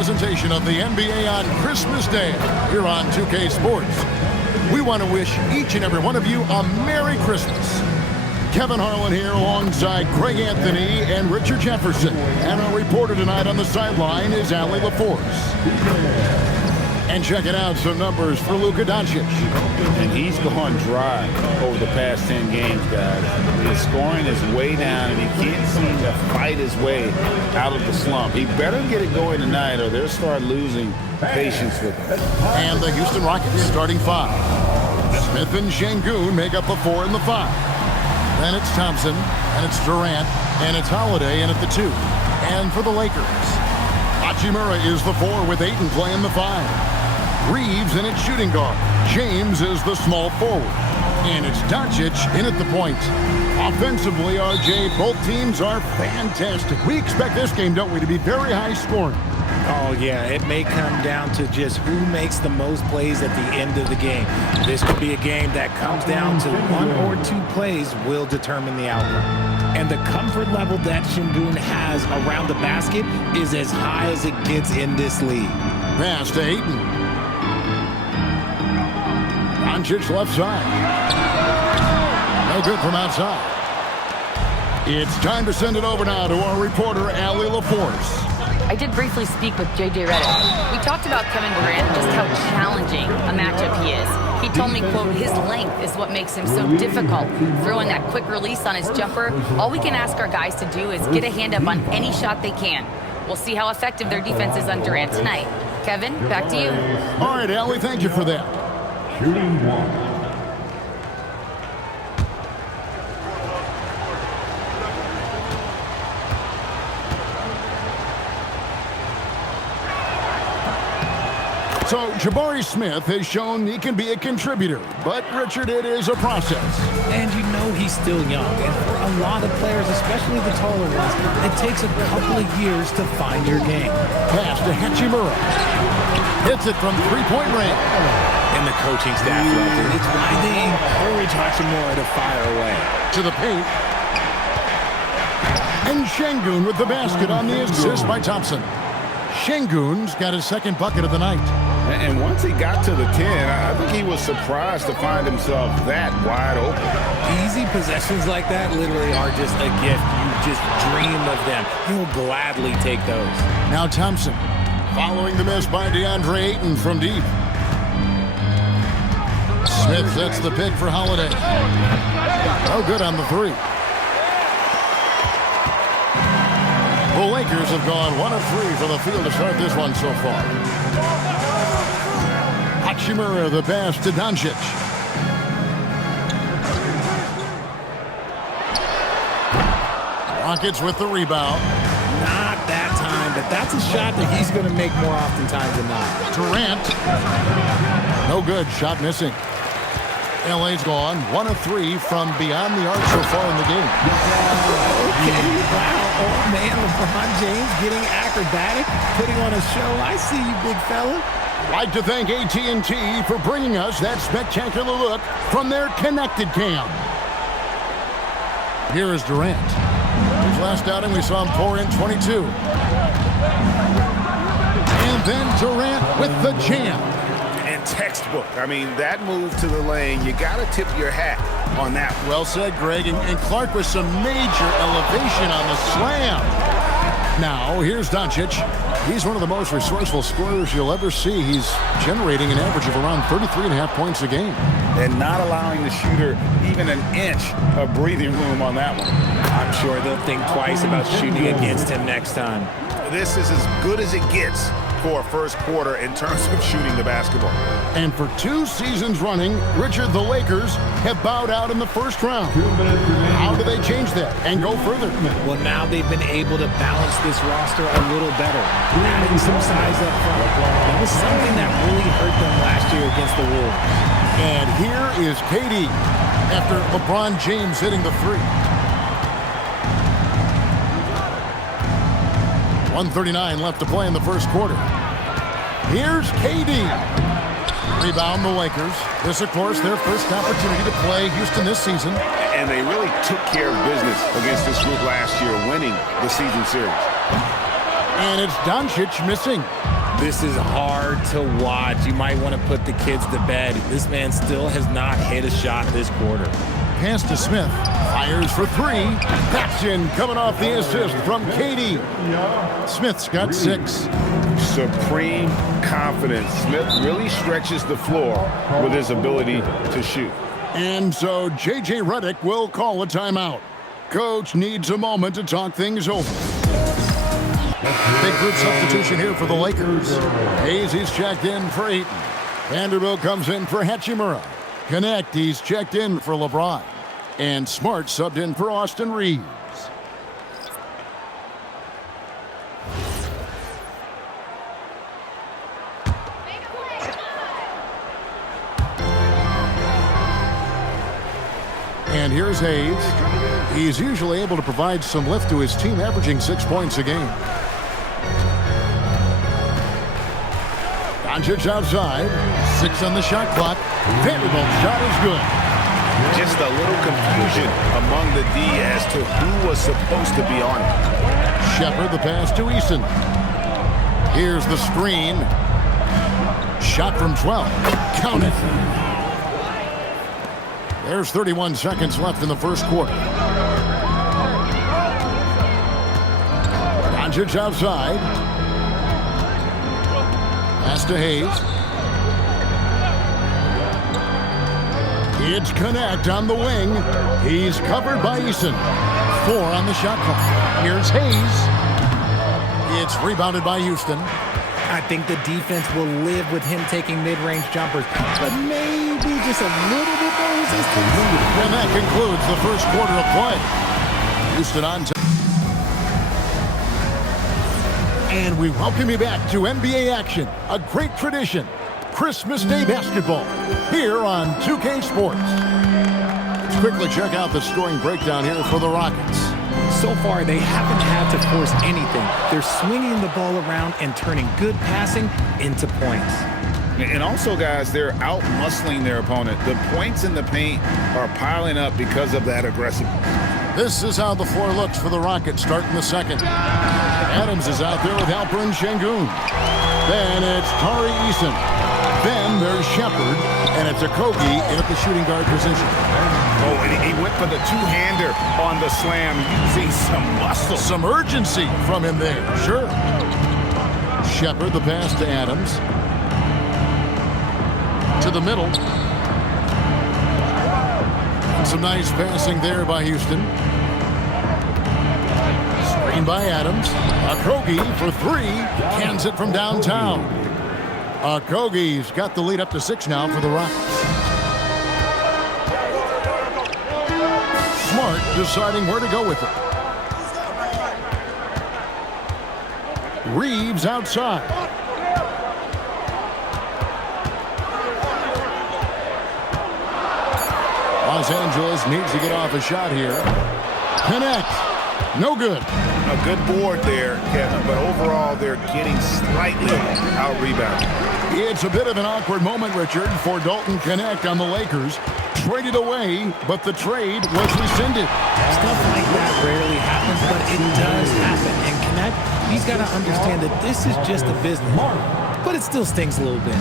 presentation of the NBA on Christmas Day here on 2K Sports. We want to wish each and every one of you a Merry Christmas. Kevin Harlan here alongside Greg Anthony and Richard Jefferson. And our reporter tonight on the sideline is Allie LaForce. And checking out some numbers for Luka Doncic. And he's gone dry over the past 10 games, guys. His scoring is way down, and he can't seem to fight his way out of the slump. He better get it going tonight, or they'll start losing patience with him. And the Houston Rockets starting five. Smith and Şengün make up the 4 and the 5. Then it's Thompson, and it's Durant, and it's Holiday in at the 2. And for the Lakers, Hachimura is the 4 with Ayton playing the 5. Reeves in at shooting guard. James is the small forward. And it's Doncic in at the point. Offensively, RJ, both teams are fantastic. We expect this game, don't we, to be very high scoring. Oh, yeah, it may come down to just who makes the most plays at the end of the game. This could be a game that comes down to 1 or 2 plays will determine the outcome. And the comfort level that Şengün has around the basket is as high as it gets in this league. Pass to Ayton. Doncic left side. No good from outside. It's time to send it over now to our reporter, Allie LaForce. I did briefly speak with J.J. Redick. We talked about Kevin Durant and just how challenging a matchup he is. He told me, quote, his length is what makes him so difficult. Throwing that quick release on his jumper, all we can ask our guys to do is get a hand up on any shot they can. We'll see how effective their defense is on Durant tonight. Kevin, back to you. All right, Allie, thank you for that. Shooting 1. So, Jabari Smith has shown he can be a contributor, but, Richard, it is a process. And you know he's still young, and for a lot of players, especially the taller ones, it takes a couple of years to find your game. Pass to Hachimura. Hits it from three-point range. And the coaching staff loves it. It's why they encourage Hachimura to fire away. To the paint. And Şengün with the basket on the assist by Thompson. Şengün's got his second bucket of the night. And once he got to the 10, I think he was surprised to find himself that wide open. Easy possessions like that literally are just a gift. You just dream of them. He'll gladly take those. Now Thompson, following the miss by DeAndre Ayton from deep. Smith sets the pick for Holiday. Oh, good on the 3. The Lakers have gone 1 of 3 for the field to start this one so far. Hachimura the pass to Doncic. Rockets with the rebound. Not that time, but that's a shot that he's going to make more oftentimes than not. Durant. No good. Shot missing. LA's gone 1 of 3 from beyond the arc so far in the game. Okay, wow. Oh, man, LeBron James getting acrobatic, putting on a show. I see you, big fella. Like to thank AT&T for bringing us that spectacular look from their Connected Cam. Here is Durant. His last outing, we saw him pour in 22. And then Durant with the jam. And textbook. I mean, that move to the lane, you got to tip your hat on that. Well said, Greg. And Clark with some major elevation on the slam. Now, here's Doncic. He's one of the most resourceful scorers you'll ever see. He's generating an average of around 33.5 points a game. And not allowing the shooter even an inch of breathing room on that one. I'm sure they'll think twice about shooting against him next time. This is as good as it gets for a first quarter in terms of shooting the basketball. And for 2 seasons running, Richard, the Lakers have bowed out in the first round. How do they change that and go further? Well, now they've been able to balance this roster a little better, adding some size up front. That was something that really hurt them last year against the Wolves. And here is KD after LeBron James hitting the 3. 1:39 left to play in the first quarter. Here's KD. Rebound the Lakers. This, of course, their first opportunity to play Houston this season. And they really took care of business against this group last year, winning the season series. And it's Doncic missing. This is hard to watch. You might want to put the kids to bed. This man still has not hit a shot this quarter. Pass to Smith. Fires for three. That's in, coming off the assist from KD. Smith's got 6. Supreme confidence. Smith really stretches the floor with his ability to shoot. And so J.J. Redick will call a timeout. Coach needs a moment to talk things over. Big group substitution here for the Lakers. Hayes, he's checked in for Ayton. Vanderbilt comes in for Hachimura. Connect, he's checked in for LeBron. And Smart subbed in for Austin Reeves. And here's Hayes. He's usually able to provide some lift to his team, averaging 6 points a game. Doncic outside. 6 on the shot clock. Vanderbilt's shot is good. Just a little confusion among the D as to who was supposed to be on it. Shepherd the pass to Eason. Here's the screen. Shot from 12. Count it. There's 31 seconds left in the first quarter. Doncic outside. Pass to Hayes. It's Connect on the wing. He's covered by Eason. 4 on the shot clock. Here's Hayes. It's rebounded by Houston. I think the defense will live with him taking mid-range jumpers, but maybe just a little bit more resistance. And that concludes the first quarter of play. Houston on top. And we welcome you back to NBA action, a great tradition. Christmas Day basketball here on 2K Sports. Let's quickly check out the scoring breakdown here for the Rockets. So far, they haven't had to force anything. They're swinging the ball around and turning good passing into points. And also, guys, they're out-muscling their opponent. The points in the paint are piling up because of that aggressiveness. This is how the floor looks for the Rockets starting the second. Adams is out there with Alperen Şengün. Then it's Tari Eason. Then there's Shepherd, and it's Okogie in at the shooting guard position. Oh, and he went for the two-hander on the slam, using some muscle. Some urgency from him there, sure. Shepherd, the pass to Adams. To the middle. And some nice passing there by Houston. Screen by Adams. Okogie for 3. Cans it from downtown. Okogie's got the lead up to 6 now for the Rockets. Smart deciding where to go with it. Reeves outside. Los Angeles needs to get off a shot here. Connect. No good. A good board there, Kevin, but overall they're getting slightly out-rebounded. It's a bit of an awkward moment, Richard, for Dalton Connect on the Lakers. Traded away, but the trade was rescinded. Stuff like that rarely happens, but it does happen. And Connect, he's got to understand that this is just a business. But it still stings a little bit.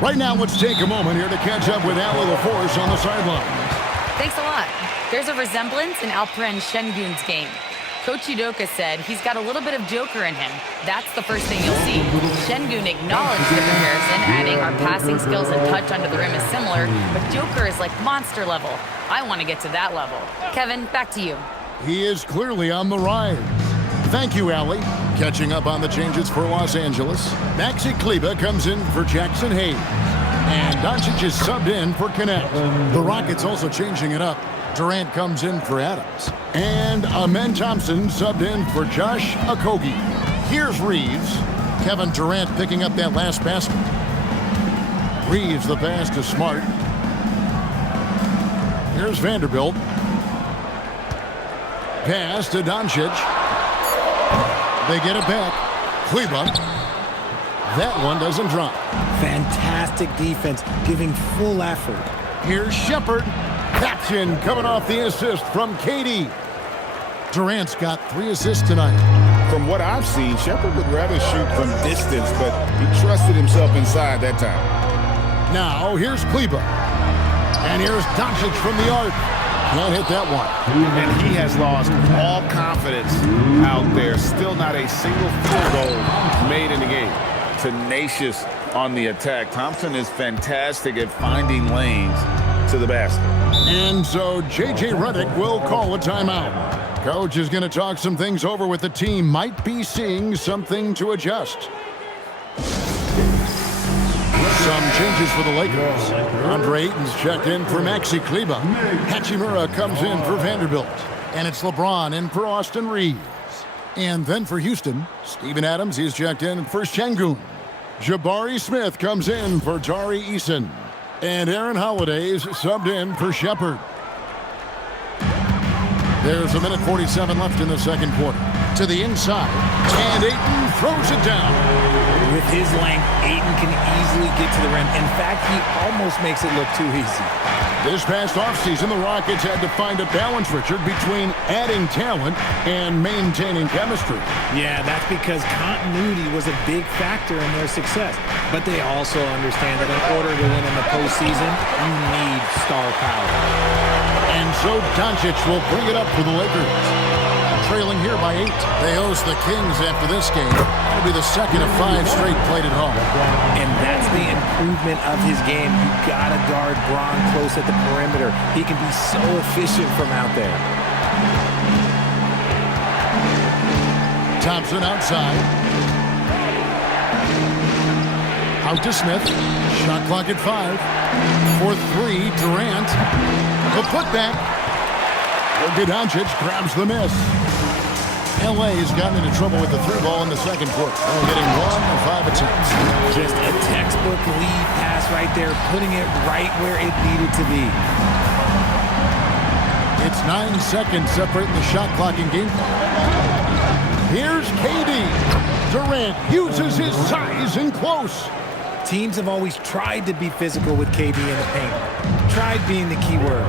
Right now, let's take a moment here to catch up with Allie LaForce on the sideline. Thanks a lot. There's a resemblance in Alperen Şengün's game. Coach Udoka said he's got a little bit of Joker in him. That's the first thing you'll see. Şengün acknowledged the comparison, adding our passing skills and touch under the rim is similar, but Joker is like monster level. I want to get to that level. Kevin, back to you. He is clearly on the rise. Thank you, Allie. Catching up on the changes for Los Angeles. Maxi Kleber comes in for Jackson Hayes. And Doncic is subbed in for Connect. The Rockets also changing it up. Durant comes in for Adams. And Amen Thompson subbed in for Josh Okogie. Here's Reeves. Kevin Durant picking up that last basket. Reeves the pass to Smart. Here's Vanderbilt. Pass to Doncic. They get it back. Kleber. That one doesn't drop. Fantastic defense, giving full effort. Here's Shepherd. That's in, coming off the assist from KD. Durant's got 3 assists tonight. from what I've seen, Shepherd would rather shoot from distance, but he trusted himself inside that time. Now, here's Kleber. And here's Doncic from the arc. Can't hit that one. And he has lost all confidence out there. Still not a single field goal made in the game. Tenacious on the attack. Thompson is fantastic at finding lanes to the basket. And so J.J. Redick will call a timeout. Coach is going to talk some things over with the team. Might be seeing something to adjust. Some changes for the Lakers. Andre Ayton's checked in for Maxi Kleber. Hachimura comes in for Vanderbilt. And it's LeBron in for Austin Reeves. And then for Houston, Steven Adams is checked in for Şengün. Jabari Smith comes in for Tari Eason. And Aaron Holiday's subbed in for Shepherd. There's a minute 47 left in the second quarter. To the inside, and Ayton throws it down. With his length, Ayton can easily get to the rim. In fact, he almost makes it look too easy. This past offseason, the Rockets had to find a balance, Richard, between adding talent and maintaining chemistry. Yeah, that's because continuity was a big factor in their success. But they also understand that in order to win in the postseason, you need star power. And so Doncic will bring it up for the Lakers. Trailing here by 8. They host the Kings after this game. It'll be the second of 5 straight played at home. And that's the improvement of his game. You gotta guard Bron close at the perimeter. He can be so efficient from out there. Thompson outside. Out to Smith. Shot clock at 5. For 3, Durant. The putback. Doncic grabs the miss. L.A. has gotten into trouble with the through ball in the second quarter. Hitting 1 of 5 attempts. Just a textbook lead pass right there, putting it right where it needed to be. It's 9 seconds separating the shot clock and game clock. Here's KD. Durant uses his size and close. Teams have always tried to be physical with KD in the paint. Tried being the key word.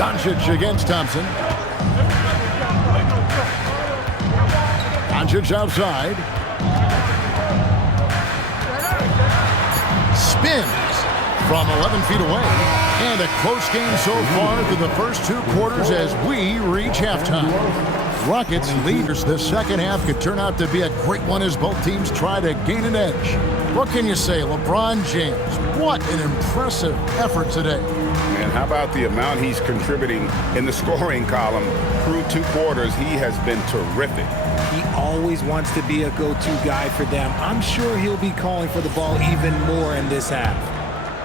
Doncic against Thompson. Doncic outside. Spins from 11 feet away. And a close game so far through the first 2 quarters as we reach halftime. Rockets leaders the second half could turn out to be a great one as both teams try to gain an edge. What can you say, LeBron James? What an impressive effort today. And how about the amount he's contributing in the scoring column? Through 2 quarters, he has been terrific. He always wants to be a go-to guy for them. I'm sure he'll be calling for the ball even more in this half.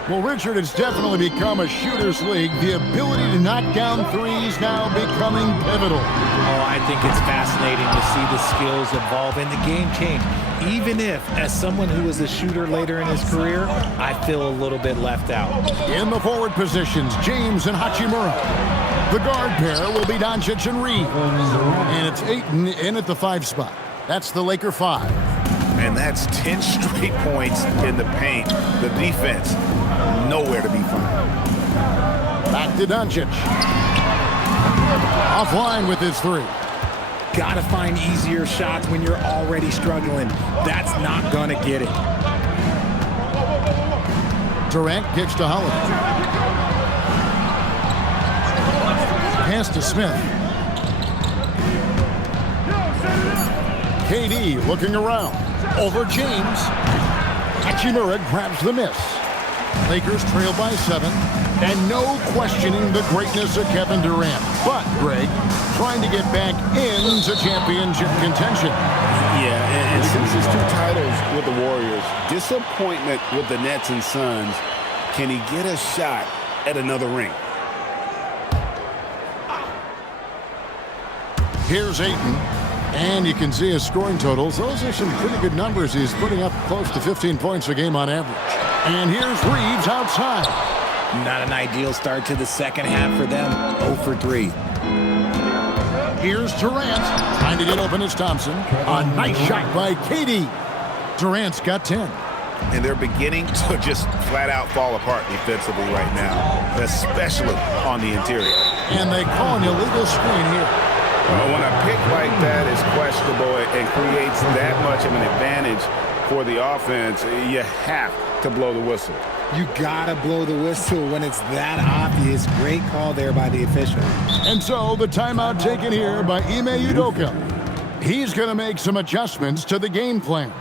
Well, Richard, it's definitely become a shooter's league. The ability to knock down threes now becoming pivotal. Oh, I think it's fascinating to see the skills evolve and the game change. Even if, as someone who was a shooter later in his career, I feel a little bit left out. In the forward positions, James and Hachimura. The guard pair will be Doncic and Reeves. And it's Ayton in at the 5 spot. That's the Laker 5. And that's 10 straight points in the paint. The defense, nowhere to be found. Back to Doncic. Offline with his 3. Gotta find easier shots when you're already struggling. That's not gonna get it. Durant kicks to Holiday. Pass to Smith. KD looking around. Over James. Hachimura grabs the miss. Lakers trail by 7. And no questioning the greatness of Kevin Durant. But, Greg, trying to get back into championship contention. Yeah, and since his 2 titles with the Warriors, disappointment with the Nets and Suns, can he get a shot at another ring? Here's Ayton. And you can see his scoring totals. Those are some pretty good numbers. He's putting up close to 15 points a game on average. And here's Reeves outside. Not an ideal start to the second half for them. 0 for 3. Here's Durant. Trying to get open is Thompson. A nice shot by KD. Durant's got 10. And they're beginning to just flat out fall apart defensively right now, especially on the interior. And they call an illegal screen here. Well, when a pick like that is questionable and creates that much of an advantage for the offense, you have to blow the whistle. You gotta blow the whistle when it's that obvious. Great call there by the official. And so the timeout taken here by Ime Udoka. He's going to make some adjustments to the game plan.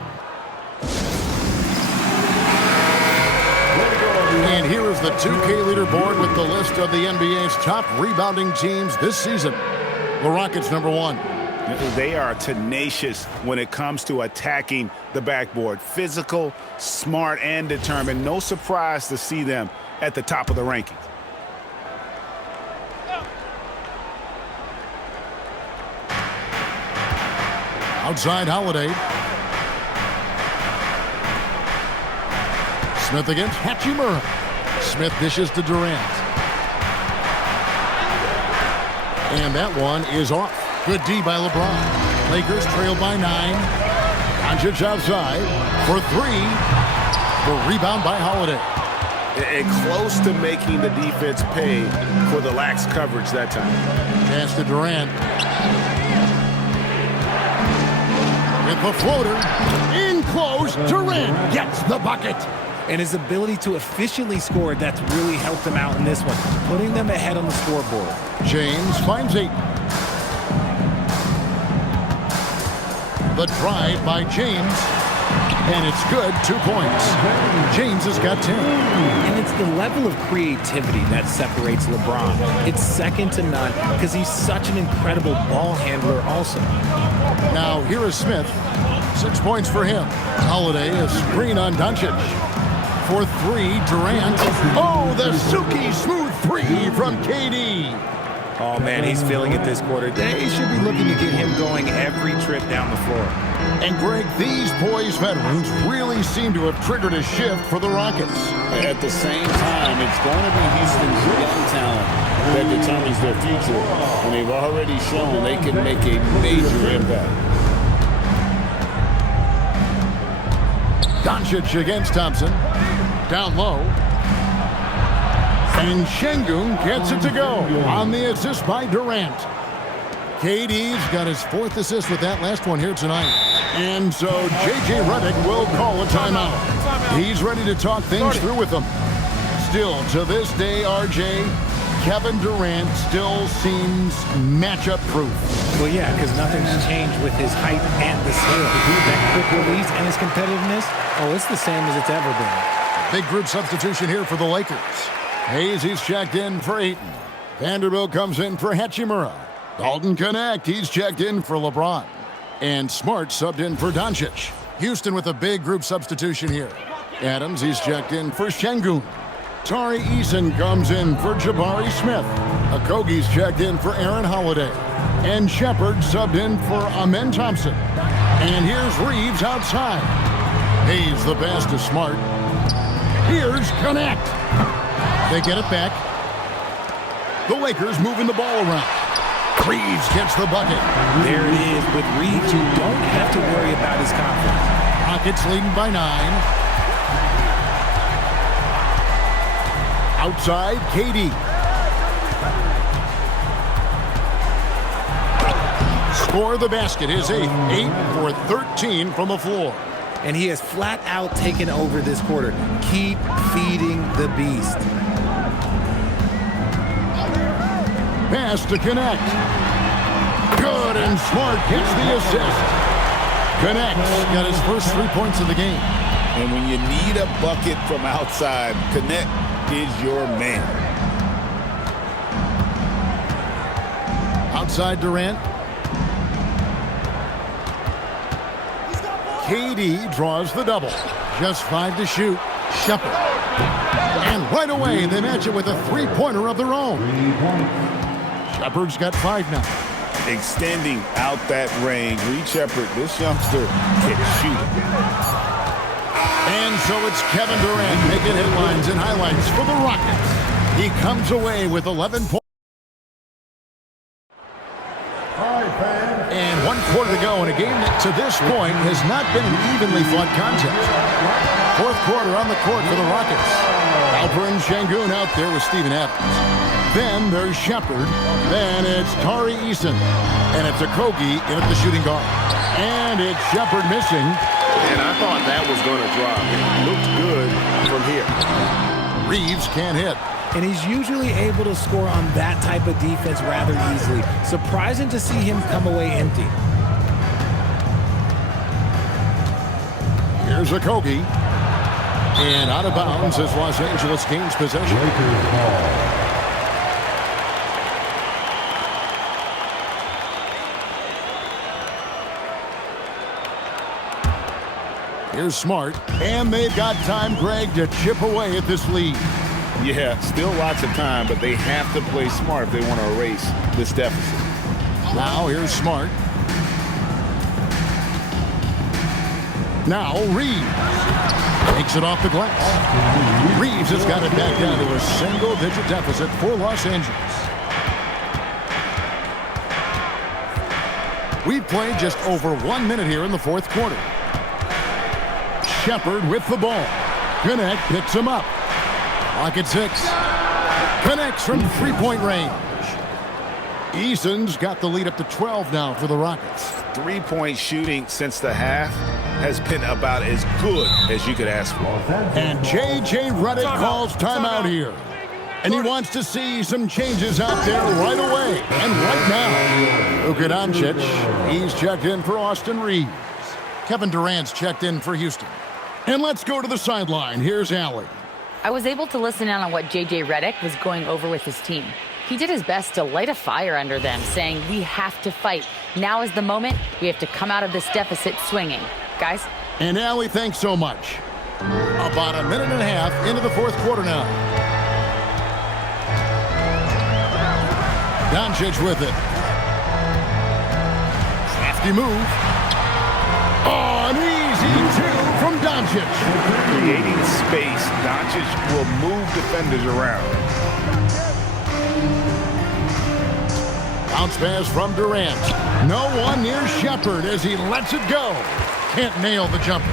And here is the 2K leaderboard with the list of the NBA's top rebounding teams this season. The Rockets, number 1. They are tenacious when it comes to attacking the backboard. Physical, smart, and determined. No surprise to see them at the top of the rankings. Outside Holiday. Smith against Hachimura. Smith dishes to Durant. And that one is off. Good D by LeBron. Lakers trail by 9. Doncic outside for 3. The rebound by Holiday. And close to making the defense pay for the lax coverage that time. Pass to Durant. With the floater. In close. Durant gets the bucket. And his ability to efficiently score, that's really helped him out in this one, putting them ahead on the scoreboard. James finds 8. The drive by James. And it's good. 2 points. James has got 10. And it's the level of creativity that separates LeBron. It's second to none because he's such an incredible ball handler also. Now here is Smith. 6 points for him. Holiday, a screen on Doncic. For 3, Durant. Oh, the Suki smooth 3 from KD. Oh, man, he's feeling it this quarter. They should be looking to get him going every trip down the floor. And, Greg, these poised veterans really seem to have triggered a shift for the Rockets. At the same time, it's going to be Houston's young talent that determines their future. And they've already shown they can make a major impact. Doncic against Thompson. Down low. And Şengün gets it to go on the assist by Durant. KD's got his 4th assist with that last one here tonight. And so J.J. Redick will call a timeout. He's ready to talk things through with them. Still, to this day, RJ, Kevin Durant still seems matchup proof. Well, yeah, because nothing's changed with his height and the skill. That quick release and his competitiveness, oh, it's the same as it's ever been. Big group substitution here for the Lakers. Hayes, he's checked in for Ayton. Vanderbilt comes in for Hachimura. Dalton Connect, he's checked in for LeBron. And Smart subbed in for Doncic. Houston with a big group substitution here. Adams, he's checked in for Şengün. Tari Eason comes in for Jabari Smith. Okogie's checked in for Aaron Holiday. And Shepard subbed in for Amen Thompson. And here's Reeves outside. Hayes the pass to Smart. Here's Connect. They get it back. The Lakers moving the ball around. Reeves gets the bucket. There it is. With Reeves, you don't have to worry about his confidence. Rockets leading by 9. Outside, KD. Score the basket. His 8th. 8 for 13 from the floor. And he has flat out taken over this quarter. Keep feeding the beast. Pass to Connect. Good, and Smart gets the assist. Connect got his first 3 points of the game. And when you need a bucket from outside, Connect is your man. Outside Durant. KD draws the double. Just 5 to shoot. Shepard. And right away, they match it with a 3-pointer of their own. Shepard's got 5 now. Extending out that range. Reed Shepard, this youngster can shoot. And so it's Kevin Durant making headlines and highlights for the Rockets. He comes away with 11 points. And 1 quarter to go in a game that to this point has not been an evenly fought contest. 4th quarter on the court for the Rockets. Alperen Şengün out there with Steven Adams. Then there's Shepard. Then it's Tari Eason. And it's Okogie in at the shooting guard. And it's Shepard missing. And I thought that was going to drop. It looked good from here. Reeves can't hit. And he's usually able to score on that type of defense rather easily. Surprising to see him come away empty. Here's Okogie. And out of bounds as Los Angeles gains possession. Lakers ball. Here's Smart. And they've got time, Greg, to chip away at this lead. Yeah, still lots of time, but they have to play smart if they want to erase this deficit. Now here's Smart. Now Reeves. Takes it off the glass. Reeves has got it back down to a single-digit deficit for Los Angeles. We've played just over 1 minute here in the fourth quarter. Shepard with the ball. Knecht picks him up. Clock at 6. Connects from three-point range. Eason's got the lead up to 12 now for the Rockets. Three-point shooting since the half has been about as good as you could ask for. And J.J. Redick calls timeout here. And he wants to see some changes out there right away. And right now, Luka Doncic, he's checked in for Austin Reeves. Kevin Durant's checked in for Houston. And let's go to the sideline. Here's Allie. I was able to listen in on what J.J. Redick was going over with his team. He did his best to light a fire under them, saying, we have to fight. Now is the moment. We have to come out of this deficit swinging. Guys? And Allie, thanks so much. About a minute and a half into the fourth quarter now. Doncic with it. Crafty move. Oh, an easy two from Doncic. Creating space, Doncic will move defenders around. Bounce pass from Durant. No one near Shepard as he lets it go. Can't nail the jumper.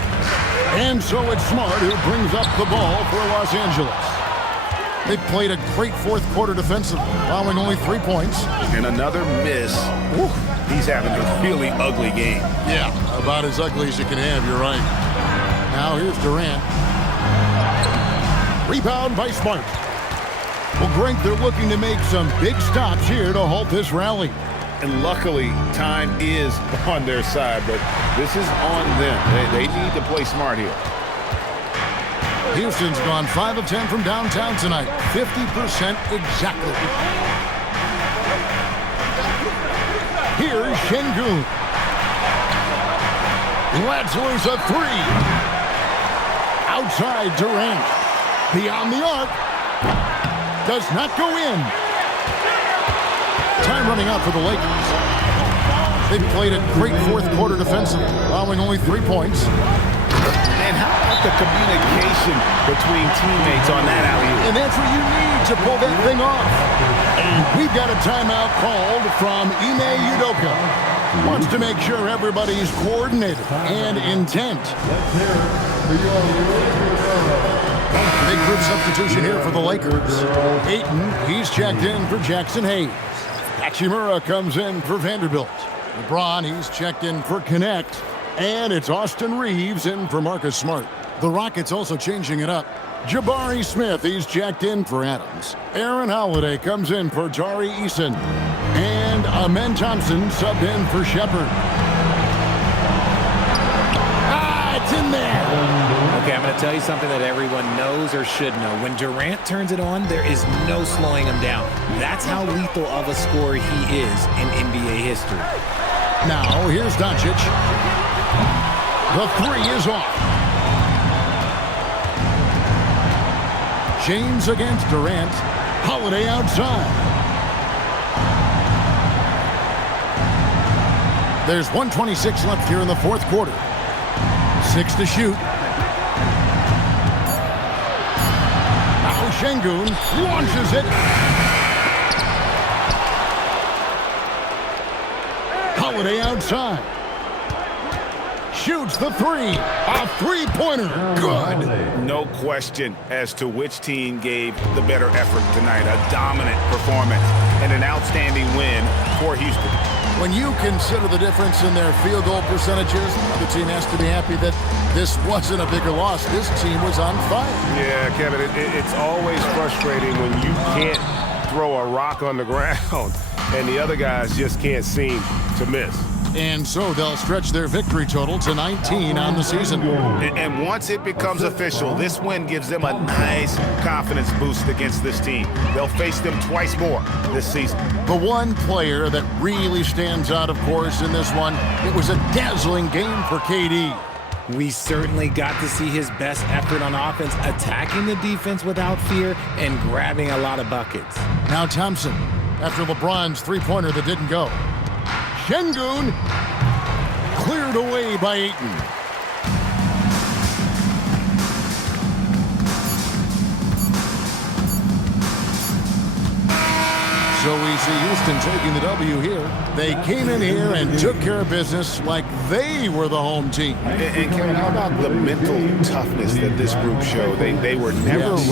And so it's Smart who brings up the ball for Los Angeles. They played a great fourth quarter defensively, allowing only 3 points. And another miss. Woo, he's having a really ugly game. Yeah, about as ugly as you can have, you're right. Now here's Durant. Rebound by Smart. Well, Greg, they're looking to make some big stops here to halt this rally. And luckily, time is on their side, but this is on them. They need to play smart here. Houston's gone 5 of 10 from downtown tonight. 50% exactly. Here's Şengün. Lets loose a 3. Outside Durant. Beyond the arc. Does not go in. Time running out for the Lakers. They've played a great fourth quarter defensively, allowing only 3 points. And how about the communication between teammates on that alley-oop? And that's what you need to pull that thing off. And we've got a timeout called from Ime Udoka. Wants to make sure everybody's coordinated and intent. Big group substitution here for the Lakers. Ayton, he's checked in for Jackson Hayes. Hachimura comes in for Vanderbilt. LeBron, he's checked in for Knecht. And it's Austin Reeves in for Marcus Smart. The Rockets also changing it up. Jabari Smith, he's checked in for Adams. Aaron Holiday comes in for Tari Eason. And Amen Thompson subbed in for Shepard. It's in there. Okay, I'm going to tell you something that everyone knows or should know. When Durant turns it on, there is no slowing him down. That's how lethal of a scorer he is in NBA history. Now, here's Doncic. The 3 is off. James against Durant. Holiday outside. There's 1:26 left here in the fourth quarter. 6 to shoot. Now Şengün launches it. Holiday outside. shoots the three. A three-pointer. Good. No question as to which team gave the better effort tonight. A dominant performance and an outstanding win for Houston. When you consider the difference in their field goal percentages, the team has to be happy that this wasn't a bigger loss. This team was on fire. Yeah, Kevin, it's always frustrating when you can't throw a rock on the ground and the other guys just can't seem to miss. And so they'll stretch their victory total to 19 on the season. And once it becomes official, this win gives them a nice confidence boost against this team. They'll face them twice more this season. The one player that really stands out, of course, in this one, it was a dazzling game for KD. We certainly got to see his best effort on offense, attacking the defense without fear and grabbing a lot of buckets. Now Thompson, after LeBron's three-pointer that didn't go. Şengün cleared away by Ayton. So we see Houston taking the W here. They came in here and took care of business like they were the home team. And Kevin, how about the mental toughness that this group showed? They were never rattled.